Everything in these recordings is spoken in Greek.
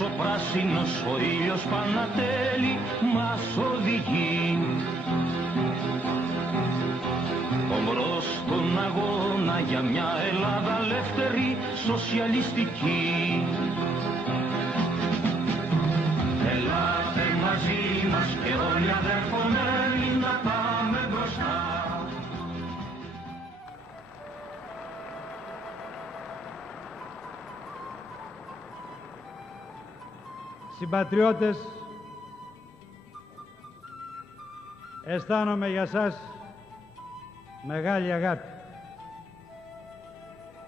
ο πράσινος, ο ήλιος Πανατέλη μας οδηγεί. Ομπρός στον αγώνα για μια Ελλάδα ελεύθερη, σοσιαλιστική. Ελάτε μαζί μας και όλοι αδερφωμένοι να πάμε μπροστά. Συμπατριώτες, αισθάνομαι για σας μεγάλη αγάπη.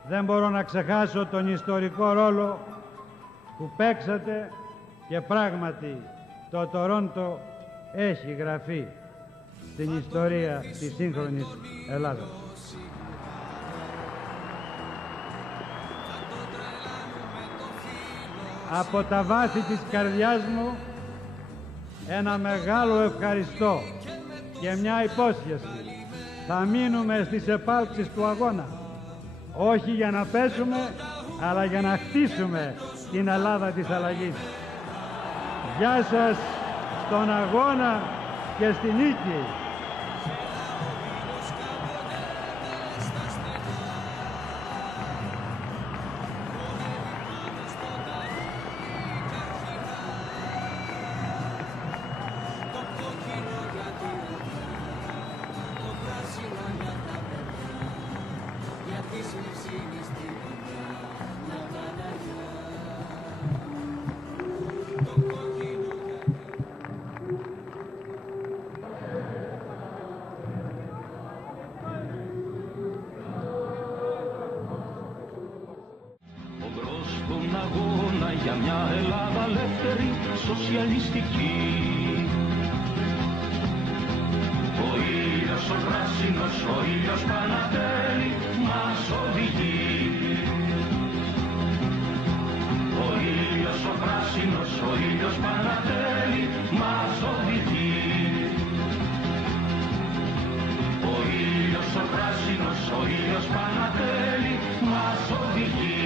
Δεν μπορώ να ξεχάσω τον ιστορικό ρόλο που παίξατε και πράγματι το Τορόντο έχει γραφεί στην ιστορία της σύγχρονης Ελλάδας. Από τα βάθη της καρδιάς μου ένα μεγάλο ευχαριστώ και μια υπόσχεση. Θα μείνουμε στις επάλξεις του αγώνα, όχι για να πέσουμε, αλλά για να χτίσουμε την Ελλάδα της αλλαγής. Γεια σας στον αγώνα και στη νίκη. Στον αγώνα για μια Ελλάδα ελεύθερη, σοσιαλιστική. Ο ήλιος ο πράσινος, ο ήλιος Πανατέλη μας οδηγεί. Ο ήλιος ο πράσινος, ο ήλιος Πανατέλη μας οδηγεί. Ο ήλιος ο πράσινος, ο ήλιος Πανατέλη μας οδηγεί.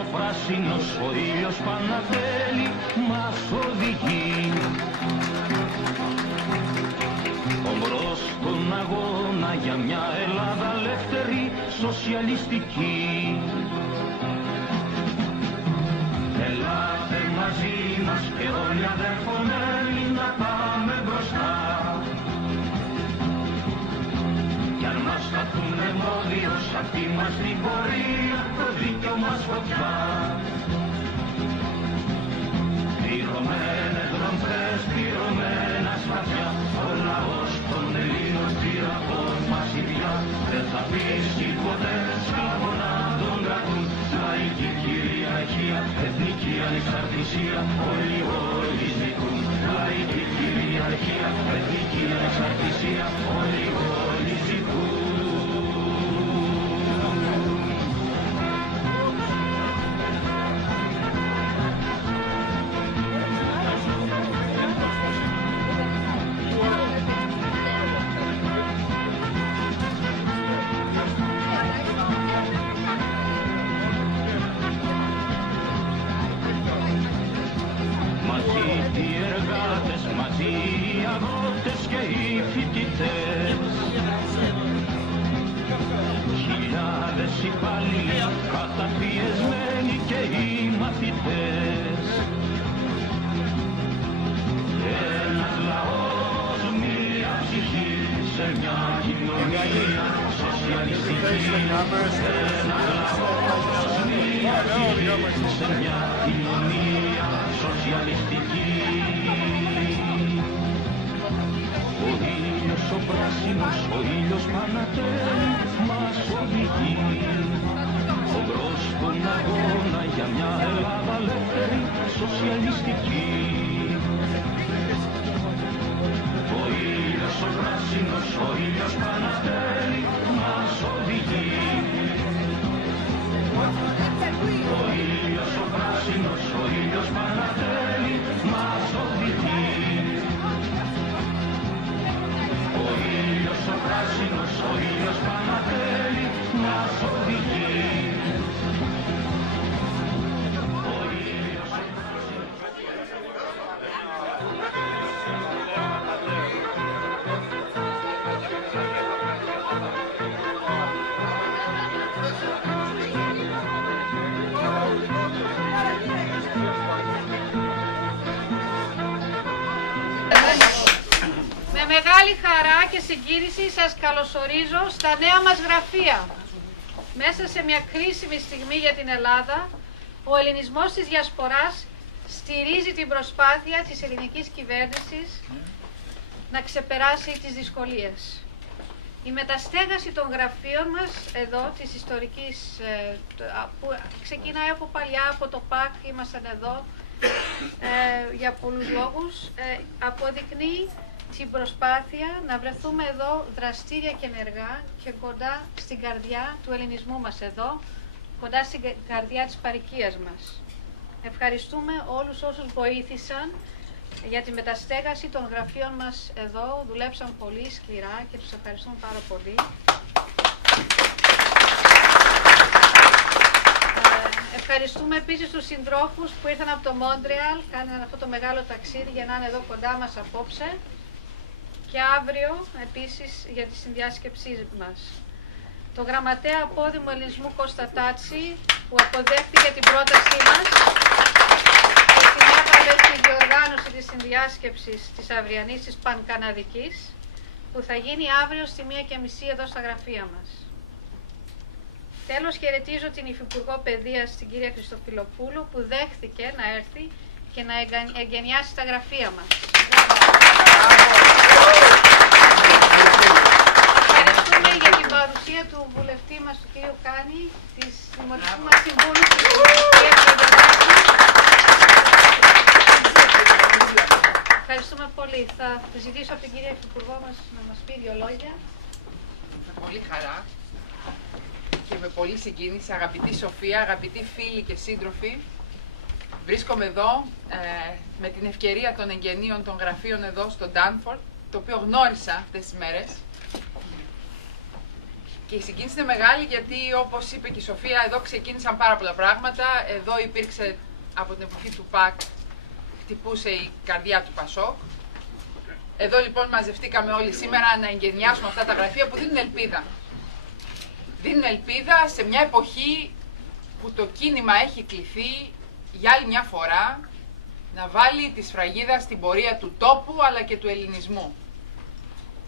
Ο πράσινος, ο ήλιος Πανατέλη μας οδηγεί. Ομπρός στον αγώνα για μια Ελλάδα ελεύθερη, σοσιαλιστική. Ελάτε μαζί μας και όλοι αδερφωμένοι να πάμε μπροστά. Κι αν μας σταθούν εμπόδιο σ' αυτή μας την πορεία, το δίκιο μας φωτιά. Πληρωμένες δρομφές, πληρωμένα σπαθιά, ο λαός των Ελλήνων πυραπών μας ιδιά. Δεν θα πείσει ποτέ σκλάβο να τον κρατούν. Λαϊκή κυριαρχία, εθνική ανεξαρτησία, όλοι ζητούν. Λαϊκή κυριαρχία, εθνική ανεξαρτησία, όλοι ζητούν. Μαζί οι εργάτες, μαζί οι αγρότες και οι φοιτητές. Χιλιάδες υπάλληλοι, καταπιεσμένοι και οι μαθητές. Ένας λαός, μία ψυχή, σε μια κοινωνία σοσιαλιστική. Ένας λαός, μία ψυχή, σε μια κοινωνία σοσιαλιστική. Ο ήλιος ο πράσινος, ο ήλιος Πανατέλη μας οδηγεί. Ομπρός στον αγώνα για μια Ελλάδα ελεύθερη, σοσιαλιστική. Ο ήλιος ο πράσινος, πράσινος ο ήλιος Πανατέλη μας οδηγεί. Ο ήλιος ο πράσινος ο ήλιος Πανατέλη μας οδηγεί. Ο ήλιος ο πράσινος ο ήλιος Πανατέλη μας οδηγεί. Με μεγάλη χαρά και συγκίνηση σας καλωσορίζω στα νέα μας γραφεία. Μέσα σε μια κρίσιμη στιγμή για την Ελλάδα, ο ελληνισμός της διασποράς στηρίζει την προσπάθεια της ελληνικής κυβέρνησης να ξεπεράσει τις δυσκολίες. Η μεταστέγαση των γραφείων μας εδώ, της ιστορικής, που ξεκινάει από παλιά, από το ΠΑΚ, ήμασταν εδώ για πολλούς λόγους, αποδεικνύει την προσπάθεια να βρεθούμε εδώ δραστήρια και ενεργά και κοντά στην καρδιά του ελληνισμού μας εδώ, κοντά στην καρδιά της παροικίας μας. Ευχαριστούμε όλους όσους βοήθησαν για τη μεταστέγαση των γραφείων μας εδώ, δουλέψαν πολύ σκληρά και τους ευχαριστούμε πάρα πολύ. Ευχαριστούμε επίσης τους συντρόφους που ήρθαν από το Μόντρεαλ, κάναν αυτό το μεγάλο ταξίδι για να είναι εδώ κοντά μας απόψε και αύριο επίσης για τη συνδιάσκεψή μας. Το γραμματέα απόδημου ελληνισμού Κώστα Τάτσι που αποδέχτηκε την πρότασή μας και συνέβαλε στη διοργάνωση της συνδιάσκεψης της αυριανής της Πανκαναδικής που θα γίνει αύριο στη 1:30 εδώ στα γραφεία μας. Τέλος, χαιρετίζω την Υφυπουργό Παιδείας, την κυρία Χριστοφιλοπούλου, που δέχθηκε να έρθει και να εγκαινιάσει τα γραφεία μας. Ευχαριστούμε για την παρουσία του βουλευτή μας, του κύριου Κάνη, της δημοτικού μας συμβούλου, της κυρία Κρυβεράκη. Ευχαριστούμε πολύ. Θα ζητήσω από την κυρία Υφυπουργό μας να μας πει δύο λόγια. Με πολύ χαρά και με πολύ συγκίνηση, αγαπητή Σοφία, αγαπητοί φίλοι και σύντροφοι, βρίσκομαι εδώ με την ευκαιρία των εγγενείων των γραφείων εδώ στο Ντάνφορντ, το οποίο γνώρισα αυτές τις μέρες. Και η συγκίνηση είναι μεγάλη γιατί, όπως είπε και η Σοφία, εδώ ξεκίνησαν πάρα πολλά πράγματα. Εδώ υπήρξε από την εποχή του ΠΑΚ, χτυπούσε η καρδιά του ΠΑΣΟΚ. Εδώ λοιπόν μαζευτήκαμε όλοι σήμερα να εγκαινιάσουμε αυτά τα γραφεία που δίνουν ελπίδα. Δίνουν ελπίδα σε μια εποχή που το κίνημα έχει κληθεί για άλλη μια φορά να βάλει τη σφραγίδα στην πορεία του τόπου αλλά και του ελληνισμού.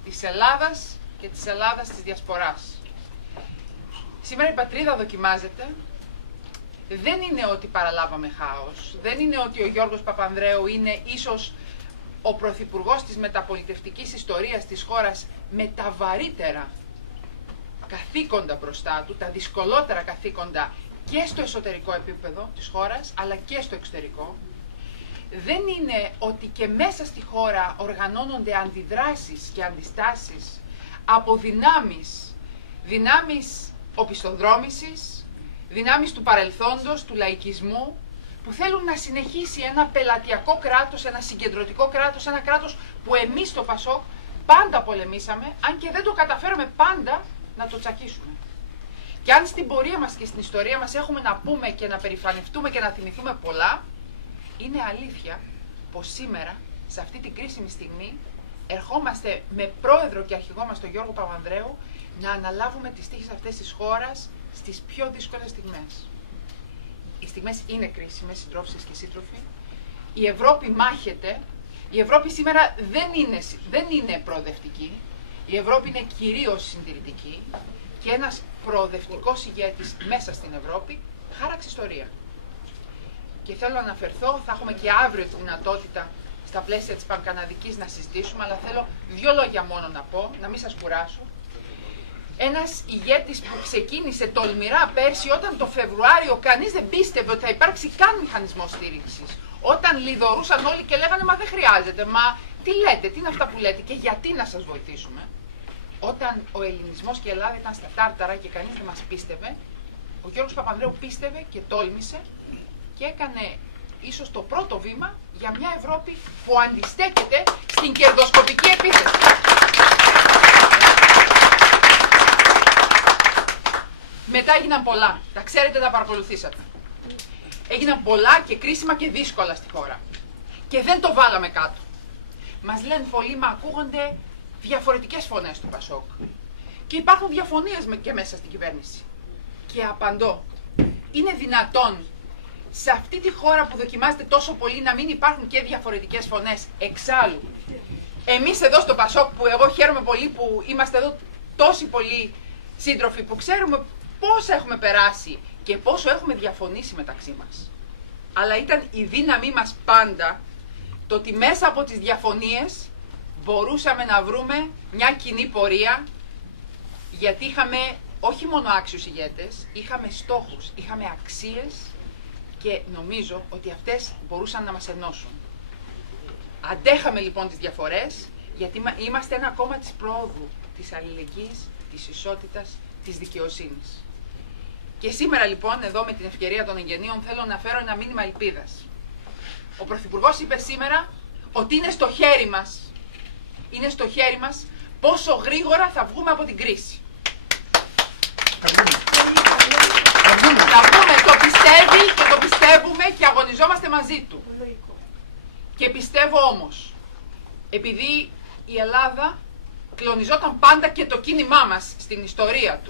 Της Ελλάδας και της Ελλάδας της διασποράς. Σήμερα η πατρίδα δοκιμάζεται. Δεν είναι ότι παραλάβαμε χάος. Δεν είναι ότι ο Γιώργος Παπανδρέου είναι ίσως ο πρωθυπουργός της μεταπολιτευτικής ιστορίας της χώρας με τα βαρύτερα καθήκοντα μπροστά του, τα δυσκολότερα καθήκοντα και στο εσωτερικό επίπεδο της χώρας, αλλά και στο εξωτερικό. Δεν είναι ότι και μέσα στη χώρα οργανώνονται αντιδράσεις και αντιστάσεις από δυνάμεις οπισθοδρόμησης, δυνάμεις του παρελθόντος, του λαϊκισμού, που θέλουν να συνεχίσει ένα πελατειακό κράτος, ένα συγκεντρωτικό κράτος, ένα κράτος που εμείς στο ΠΑΣΟΚ πάντα πολεμήσαμε, αν και δεν το καταφέραμε πάντα να το τσακίσουμε. Και αν στην πορεία μας και στην ιστορία μας έχουμε να πούμε και να περηφανευτούμε και να θυμηθούμε πολλά, είναι αλήθεια πως σήμερα, σε αυτή την κρίσιμη στιγμή, ερχόμαστε με πρόεδρο και αρχηγό μας τον Γιώργο Παπανδρέου να αναλάβουμε τις τύχες αυτές της χώρας στις πιο δύσκολες στιγμές. Οι στιγμές είναι κρίσιμες, συντρόφισσες και σύντροφοι. Η Ευρώπη μάχεται. Η Ευρώπη σήμερα δεν είναι προοδευτική. Η Ευρώπη είναι κυρίως συντηρητική και ένας προοδευτικός ηγέτης μέσα στην Ευρώπη χάραξε ιστορία. Και θέλω να αναφερθώ, θα έχουμε και αύριο τη δυνατότητα στα πλαίσια της Πανκαναδικής να συζητήσουμε, αλλά θέλω δύο λόγια μόνο να πω, να μην σας κουράσω. Ένας ηγέτης που ξεκίνησε τολμηρά πέρσι, όταν το Φεβρουάριο κανείς δεν πίστευε ότι θα υπάρξει καν μηχανισμός στήριξης. Όταν λιδωρούσαν όλοι και λέγανε «Μα δεν χρειάζεται, μα τι λέτε, τι είναι αυτά που λέτε και γιατί να σας βοηθήσουμε». όταν ο ελληνισμός και η Ελλάδα ήταν στα τάρταρα και κανείς δεν μας πίστευε, ο Γιώργος Παπανδρέου πίστευε και τόλμησε και έκανε ίσως το πρώτο βήμα για μια Ευρώπη που αντιστέκεται στην κερδοσκοπική επίθεση. Μετά έγιναν πολλά, τα ξέρετε, τα παρακολουθήσατε. Έγιναν πολλά και κρίσιμα και δύσκολα στη χώρα. Και δεν το βάλαμε κάτω. Μας λένε πολλοί, μα ακούγονται διαφορετικές φωνές του Πασόκ. Και υπάρχουν διαφωνίες και μέσα στην κυβέρνηση. Και απαντώ, είναι δυνατόν σε αυτή τη χώρα που δοκιμάζεται τόσο πολύ να μην υπάρχουν και διαφορετικές φωνές? Εξάλλου, εμείς εδώ στο Πασόκ, που εγώ χαίρομαι πολύ που είμαστε εδώ τόσοι πολλοί σύντροφοι, που ξέρουμε πόσα έχουμε περάσει και πόσο έχουμε διαφωνήσει μεταξύ μας. Αλλά ήταν η δύναμή μας πάντα το ότι μέσα από τις διαφωνίες μπορούσαμε να βρούμε μια κοινή πορεία, γιατί είχαμε όχι μόνο άξιους ηγέτες, είχαμε στόχους, είχαμε αξίες και νομίζω ότι αυτές μπορούσαν να μας ενώσουν. Αντέχαμε λοιπόν τις διαφορές, γιατί είμαστε ένα κόμμα της προόδου, της αλληλεγγύης, της ισότητας, της δικαιοσύνης. Και σήμερα λοιπόν, εδώ με την ευκαιρία των εγγενείων, θέλω να φέρω ένα μήνυμα ελπίδας. Ο Πρωθυπουργός είπε σήμερα ότι είναι στο χέρι μας. Είναι στο χέρι μας πόσο γρήγορα θα βγούμε από την κρίση. Θα βγούμε, το πιστεύει και το πιστεύουμε και αγωνιζόμαστε μαζί του. Και πιστεύω όμως, επειδή η Ελλάδα κλονιζόταν πάντα και το κίνημά μας στην ιστορία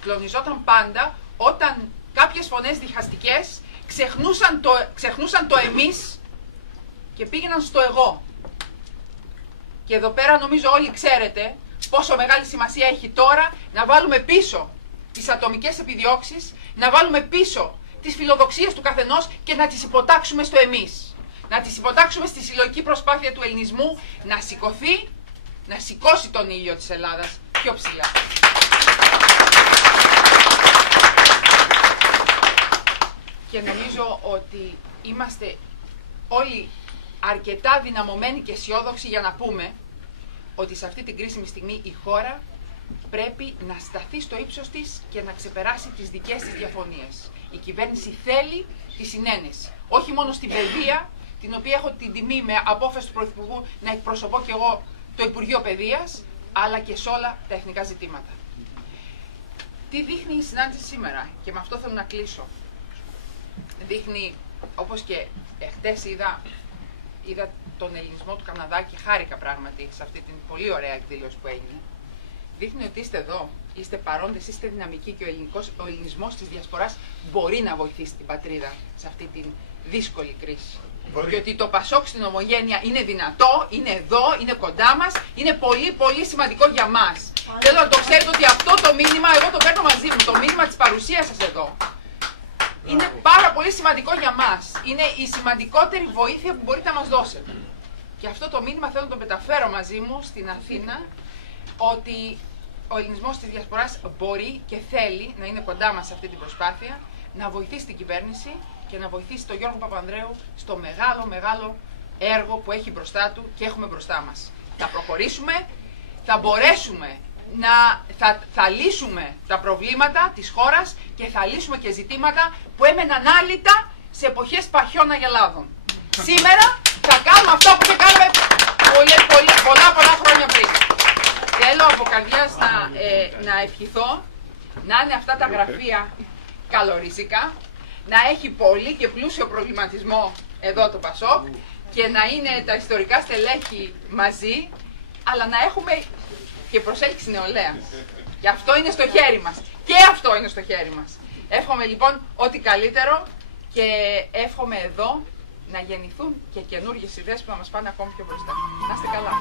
κλονιζόταν πάντα όταν κάποιες φωνές διχαστικές ξεχνούσαν το εμείς και πήγαιναν στο εγώ. Και εδώ πέρα νομίζω όλοι ξέρετε πόσο μεγάλη σημασία έχει τώρα να βάλουμε πίσω τις ατομικές επιδιώξεις, να βάλουμε πίσω τις φιλοδοξίες του καθενός και να τις υποτάξουμε στο εμείς. Να τις υποτάξουμε στη συλλογική προσπάθεια του ελληνισμού να σηκωθεί, να σηκώσει τον ήλιο της Ελλάδας πιο ψηλά. Και νομίζω ότι είμαστε όλοι αρκετά δυναμωμένοι και αισιόδοξοι για να πούμε ότι σε αυτή την κρίσιμη στιγμή η χώρα πρέπει να σταθεί στο ύψος της και να ξεπεράσει τις δικές της διαφωνίες. Η κυβέρνηση θέλει τη συνένεση. Όχι μόνο στην παιδεία, την οποία έχω την τιμή με απόφαση του Πρωθυπουργού να εκπροσωπώ και εγώ το Υπουργείο Παιδείας, αλλά και σε όλα τα εθνικά ζητήματα. Τι δείχνει η συνάντηση σήμερα, και με αυτό θέλω να κλείσω. Δείχνει, όπως και χτες είδα τον ελληνισμό του Καναδά και χάρηκα πράγματι σε αυτή την πολύ ωραία εκδήλωση που έγινε. Δείχνει ότι είστε εδώ, είστε παρόντες, είστε δυναμικοί και ο ελληνισμός της διασποράς μπορεί να βοηθήσει την πατρίδα σε αυτή την δύσκολη κρίση. Και ότι το Πασόκ στην ομογένεια είναι δυνατό, είναι εδώ, είναι κοντά μας, είναι πολύ πολύ σημαντικό για μας. Θέλω να το ξέρετε ότι αυτό το μήνυμα, εγώ το παίρνω μαζί μου, το μήνυμα της παρουσίας σας εδώ, είναι πάρα πολύ σημαντικό για μας. Είναι η σημαντικότερη βοήθεια που μπορείτε να μας δώσετε. Και αυτό το μήνυμα θέλω να το μεταφέρω μαζί μου στην Αθήνα, ότι ο ελληνισμός της διασποράς μπορεί και θέλει να είναι κοντά μας σε αυτή την προσπάθεια, να βοηθήσει την κυβέρνηση και να βοηθήσει τον Γιώργο Παπανδρέου στο μεγάλο έργο που έχει μπροστά του και έχουμε μπροστά μας. Θα προχωρήσουμε, θα μπορέσουμε θα λύσουμε τα προβλήματα της χώρας και θα λύσουμε και ζητήματα που έμεναν άλυτα σε εποχές παχιών αγελάδων. Σήμερα θα κάνουμε αυτό που κάνουμε πολλά χρόνια πριν. Θέλω από καρδιάς να ευχηθώ να είναι αυτά τα γραφεία καλορίζικα, να έχει πολύ και πλούσιο προβληματισμό εδώ το Πασόκ και να είναι τα ιστορικά στελέχη μαζί, αλλά να έχουμε και προσέλκυση νεολαία. Και αυτό είναι στο χέρι μας. Και αυτό είναι στο χέρι μας. Εύχομαι λοιπόν ό,τι καλύτερο και εύχομαι εδώ να γεννηθούν και καινούργιες ιδέες που θα μας πάνε ακόμη πιο μπροστά. Να είστε καλά.